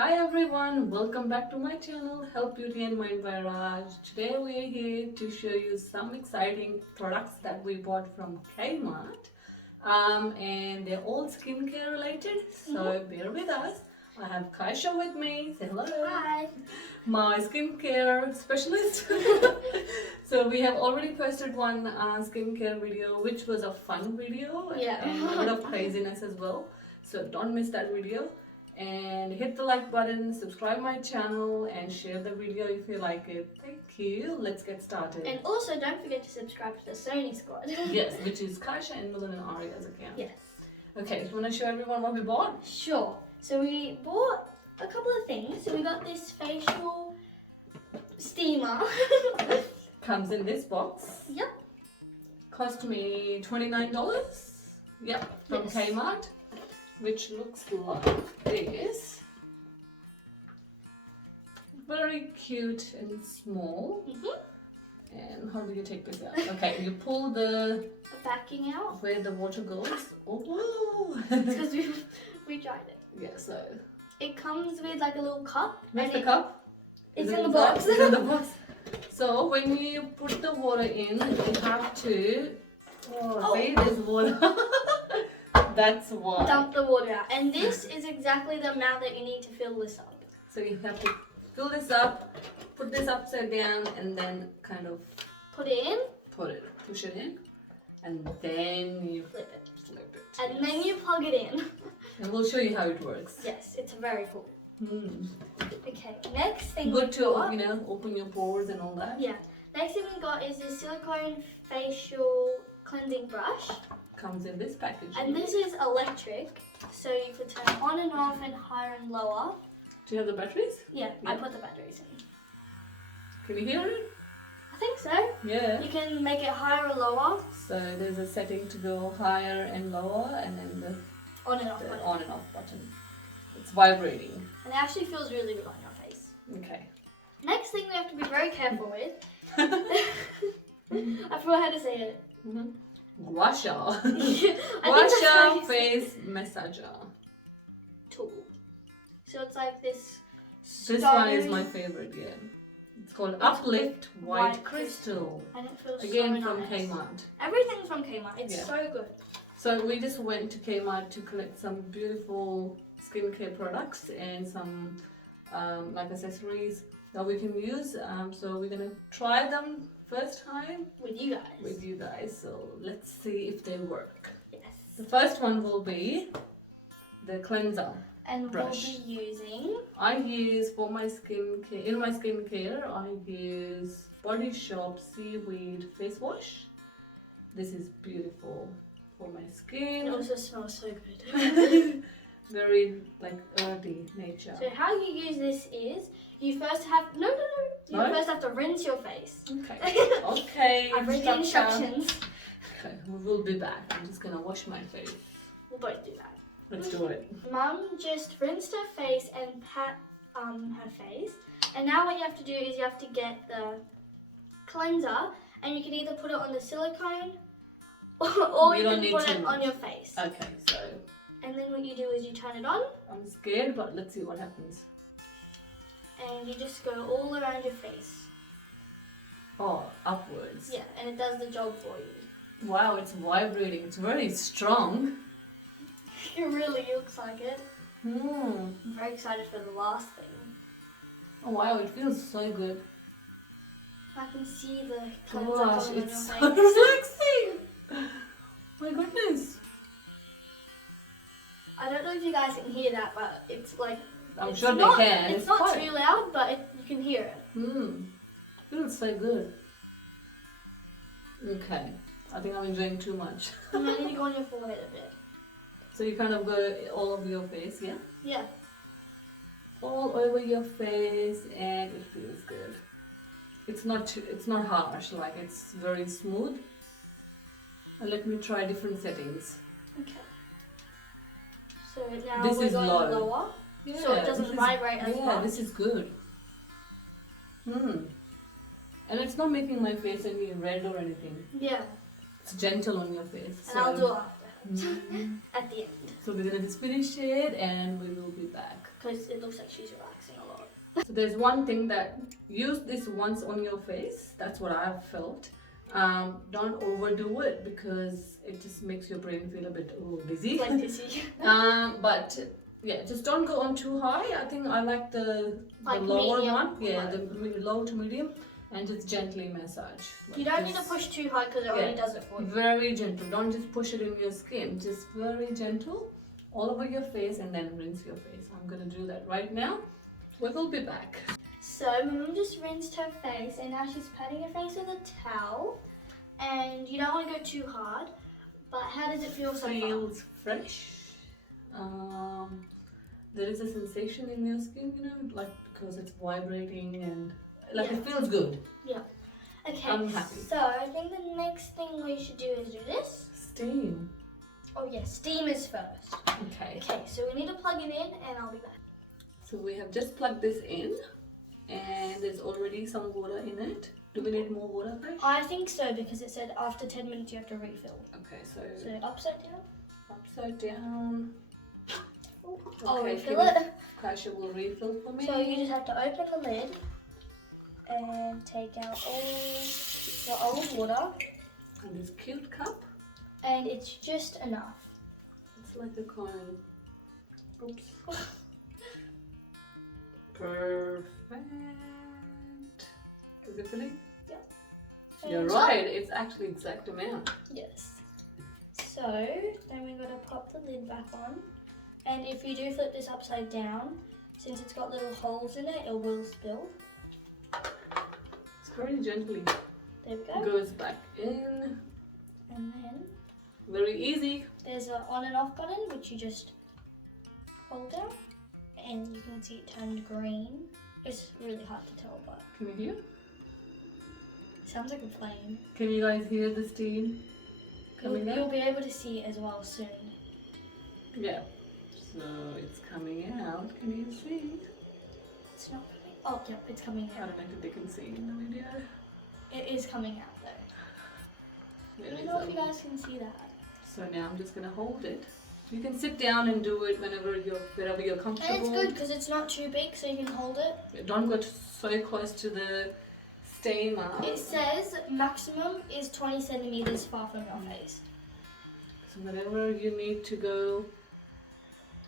Hi everyone, welcome back to my channel Health Beauty and Mind by Raj. Today we are here to show you some exciting products that we bought from Kmart, and they're all skincare related, so bear with us. I have Kaisha with me. Say hello. Hi. My skincare specialist. So we have already posted one skincare video, which was a fun video and a bit of craziness as well. So don't miss that video. And hit the like button, subscribe my channel, and share the video if you like it. Thank you. Let's get started. And also don't forget to subscribe to the Sony Squad. Yes, which is Kaisha and Milan and Arya's account. Yes. Okay, do you want to show everyone what we bought? Sure. So we bought a couple of things. So we got this facial steamer. Comes in this box. Yep. Cost me $29. Yep, from Yes. Kmart. Which looks like this. Very cute and small. And how do you take this out? Okay, you pull the Backing out. where the water goes. Oh, Because we tried it. yeah. So It comes with like a little cup. where's and the cup? It's Is in it the box. It's in the box. So when you put the water in, you have to. Oh, see, there's water. That's why. Dump the water out. And this is exactly the amount that you need to fill this up. So you have to fill this up, put this upside down, and then kind of Put it in. push it in, and then you Flip it. flip it. And then you plug it in. And we'll show you how it works. Yes, it's very cool. Hmm. Okay, next thing Good we to got, open your pores and all that. Yeah, next thing we got is this silicone facial cleansing brush. Comes in this package. And this is electric, so you could turn it on and off and higher and lower. Do you have the batteries? Yeah, I Yeah. put the batteries in. Can you hear it? I think so. Yeah. You can make it higher or lower, So there's a setting to go higher and lower, and then the on and off. on and off button. It's vibrating. And it actually feels really good on your face. Okay. Next thing we have to be very careful with. I forgot how to say it. Gua Sha. I think Gua that's Sha how you say it. Face Massager. Tool. So it's like this. This one is my favorite, yeah. It's called Uplift White White Crystal. And it feels Again so from nice. Kmart. Everything's from Kmart. It's Yeah. so good. So we just went to Kmart to collect some beautiful skincare products and some like accessories that we can use. So we're gonna try them first time With you guys. with you guys. So let's see if they work. Yes. The first one will be the cleanser. And brush. we'll be using I use for my skincare, in my skincare, I use Body Shop Seaweed Face Wash. This is beautiful for my it skin. also smells so good. Very like earthy nature. So how you use this is you first have you No? first have to rinse your face. Okay. Okay. I've read the instructions. Okay, we will be back. I'm just gonna wash my face. We'll both do that. Let's do it. Mum just rinsed her face and pat her face. And now what you have to do is you have to get the cleanser and you can either put it on the silicone or You you don't can need put too it on much. your face. Okay, so And then what you do is you turn it on I'm scared, but let's see what happens. and you just go all around your face. Oh, upwards. Yeah, and it does the job for you. Wow, it's vibrating. It's very strong. It really looks like it. Hmm. I'm very excited for the last thing. Oh wow, it feels so good. I can see the cleanser Gosh, coming on it's your so face. relaxing. My goodness. I don't know if you guys can hear that, but it's like I'm it's sure not, they can. It's not fine. too loud, but you can hear it. Feels so good. Okay. I think I'm enjoying too much. And I need to go on your forehead a bit. So you kind of go all over your face, yeah? Yeah. All over your face, and it feels good. It's not harsh, like it's very smooth. And let me try different settings. Okay. So now This we're is going low. lower, Yeah, so it doesn't this is- vibrate as Yeah, much. this is good. And it's not making my face any red or anything. Yeah. It's gentle on your face. And I'll do it after. Mhm. At the end. So we're gonna just finish it and we will be back. because it looks like she's relaxing a lot. So there's one thing that use this once on your face. That's what I've felt. Don't overdo it because it just makes your brain feel a bit dizzy. Like dizzy. But yeah, just don't go on too high. I think I like the lower medium, one. Yeah, the low to medium, and just gently massage. Like you don't need to push too hard because it already does it for you. Very gentle. Don't just push it in your skin. Just very gentle all over your face, and then rinse your face. I'm gonna do that right now. We will be back. So my mum just rinsed her face and now she's patting her face with a towel. And you don't want to go too hard, but how does it feel so far? Feels fresh. There is a sensation in your skin, you know, like because it's vibrating and like it feels good. Yeah. Okay. I'm happy. So I think the next thing we should do is do this. Steam. Oh yeah, steam is first. Okay. Okay, so we need to plug it in and I'll be back. So we have just plugged this in and there's already some water in it. Do we need more water, Fresh? I think so because it said after 10 minutes you have to refill. Okay, so upside down? Upside down. I'll refill it. Kasha will refill for me. So you just have to open the lid and take out all the old water. And this cute cup. And it's just enough. It's like a coin. Oops. Perfect. Is it filling? Yeah. You're right, it's actually exact amount. Yes. So then we're going to pop the lid back on. And if you do flip this upside down, since it's got little holes in it, it will spill. It's very gently. There we go. Goes back in. And then Very easy. there's an on and off button which you just hold down. And you can see it turned green. It's really hard to tell, but Can you hear? it sounds like a flame. Can you guys hear the steam coming You'll out? be able to see it as well soon. Yeah. So it's coming out. Can you see? It's not coming. Oh, yeah, it's coming I out. don't know if they can see in the video. It is coming out though. I There don't is know if you a- guys can see that. So now I'm just gonna hold it. You can sit down and do it wherever you're comfortable. And it's good because it's not too big, so you can hold it. Don't go so close to the steamer. It says maximum is 20 centimeters far from your face. So whenever you need to go,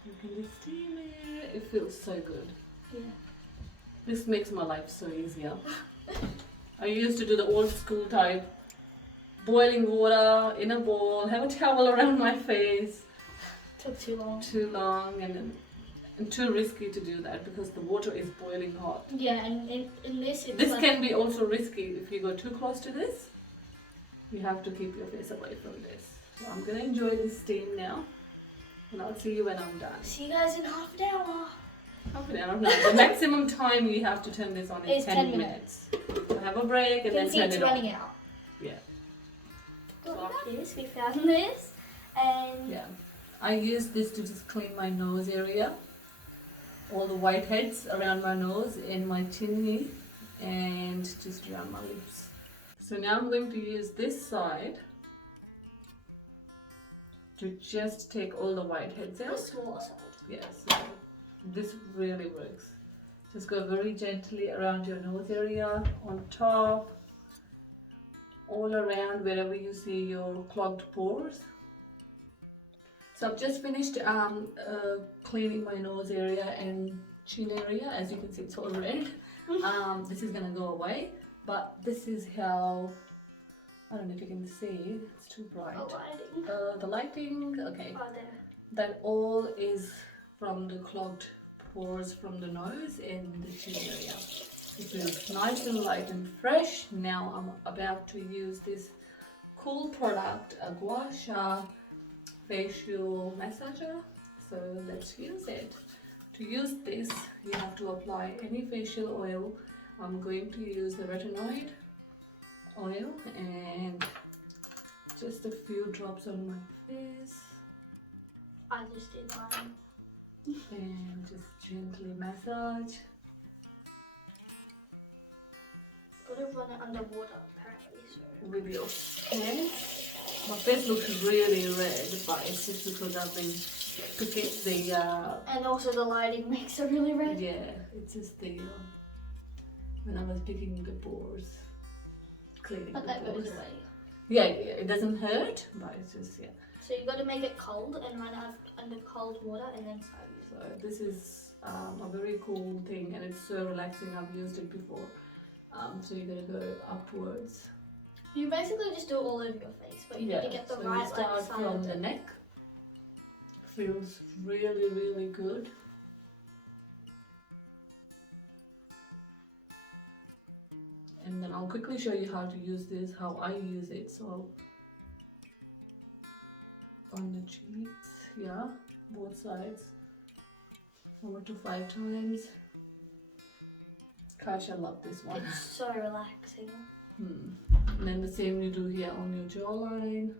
you can just steam it. It feels so good. Yeah. This makes my life so easier. I used to do the old school type, boiling water in a bowl, have a towel around my face. Took too long. Too long and too risky to do that because the water is boiling hot. Yeah, and in this it's This like, can be also risky if you go too close to this. You have to keep your face away from this. So I'm gonna enjoy this steam now, and I'll see you when I'm done. see you guys in half an hour. Half an hour. No, the maximum time you have to turn this on is It's 10 10 minutes. So have a break and You then can see turn it's it on. running out. Yeah. Got this, we found this, and Yeah. I use this to just clean my nose area. All the whiteheads around my nose and my chin and just around my lips. So now I'm going to use this side to just take all the whiteheads the out. smaller side. Yeah, so this really works. Just go very gently around your nose area, on top, all around wherever you see your clogged pores. So I've just finished cleaning my nose area and chin area. As you can see, it's all red. This is gonna go away, but this is how, I don't know if you can see, it's too bright. The lighting, okay. Oh, there. That all is from the clogged pores from the nose and the chin area. It feels nice and light and fresh. Now I'm about to use this cool product, a Gua Sha Facial Massager. So let's use it. To use this, you have to apply any facial oil. I'm going to use the retinoid oil and just a few drops on my face. I just did mine. And just gently massage. Gotta run it underwater apparently, so. With your hands. My face looks really red, but it's just because I've been because the And also the lighting makes it really red. yeah, it's just the when I was picking the pores, cleaning But the that pores. goes away. Yeah, it doesn't hurt, but it's just So you got to make it cold and run out under cold water and then start using So this is a very cool thing, and it's so relaxing. I've used it before. So you're gonna go upwards. You basically just do it all over your face, but you need to get the so right you start side from of the it. neck. Feels really, really good. And then I'll quickly show you how to use this, how I use it. So on the cheeks, yeah, both sides, 4 to 5 times. Gosh, I love this one. It's so relaxing. And then the same you do here on your jawline.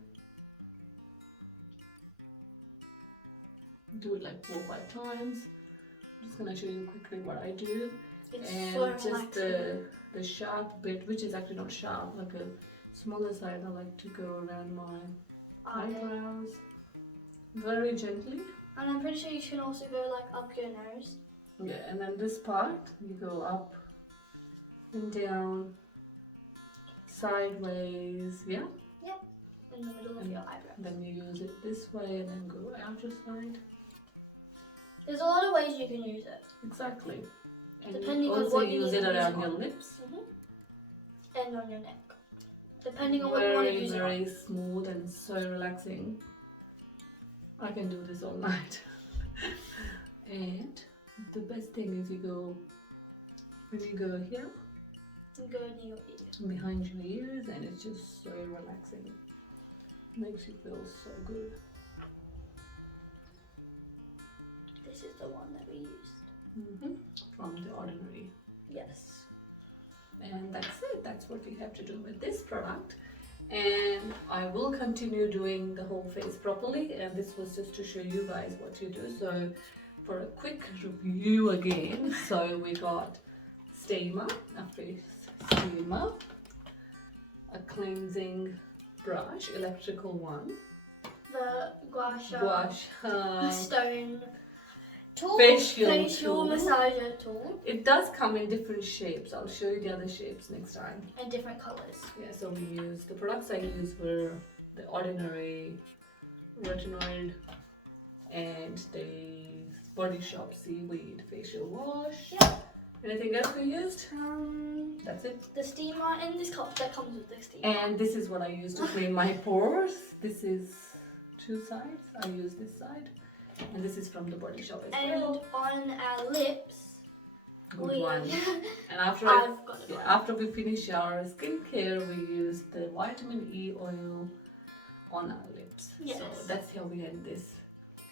Do it like 4 or 5 times. I'm just gonna show you quickly what I do. It's And so just relaxing. the sharp bit, which is actually not sharp, like a smaller side, I like to go around my eyebrows very gently. And I'm pretty sure you can also go like up your nose. Yeah, and then this part you go up and down, sideways, yeah. Yep, in the middle of your eyebrow. Then you use it this way and then go outer side. There's a lot of ways you can use it. Exactly. And Depending you on also what you use need it to use around it your on. lips. And on your neck. Depending on what you want to use it on. Very smooth and so relaxing. I can do this all night. And the best thing is when you go here, And go near your ears. behind your ears, and it's just so relaxing. Makes you feel so good. This is the one that we used. From The Ordinary. Yes. And that's it. That's what we have to do with this product. And I will continue doing the whole face properly, and this was just to show you guys what to do. So for a quick review again, so we got steamer, a face steamer, a cleansing brush, electrical one, The Gua Sha stone tool, facial massager tool. It does come in different shapes. I'll show you the other shapes next time. And different colours. Yeah, so we use the products I use were The Ordinary, retinoid, and the Body Shop Seaweed facial wash. Yeah. Anything else we used? That's it. The steamer and this cup that comes with the steamer. And this is what I use to clean my pores. This is 2 sides. I use this side. And this is from the Body Shop as well. And on our lips, Good one. And after we finish our skincare, we use the vitamin E oil on our lips. Yes. So that's how we end this.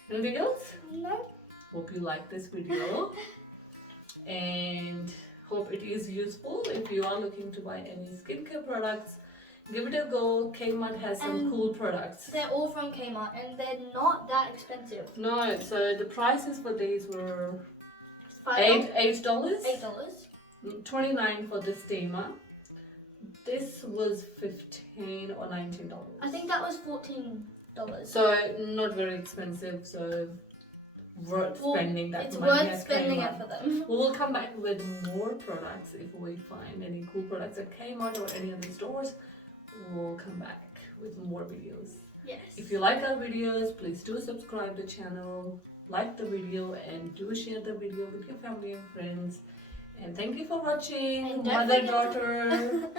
Anything else? No. Hope you like this video. And hope it is useful. If you are looking to buy any skincare products, give it a go. Kmart has some cool products. They're all from Kmart and they're not that expensive. No, so the prices for these were $8. $8. $8. $29 for the steamer. This was $15 or $19. I think that was $14. So not very expensive. So worth spending that it's money. It's worth spending it for them. We will come back with more products if we find any cool products at Kmart or any other stores. We'll come back with more videos. Yes. If you like our videos, please do subscribe to the channel, like the video, and do share the video with your family and friends. And thank you for watching mother-daughter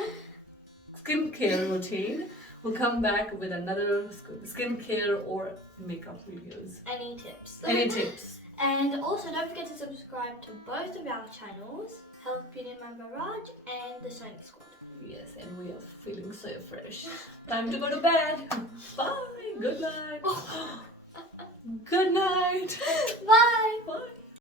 skincare routine. We'll come back with another skincare or makeup videos. Any tips. Any tips. And also don't forget to subscribe to both of our channels, Health Beauty in My Garage and the Sonic Squad. Yes, and we are feeling so fresh. Time to go to bed. Bye. Good night. Good night. Bye. Bye.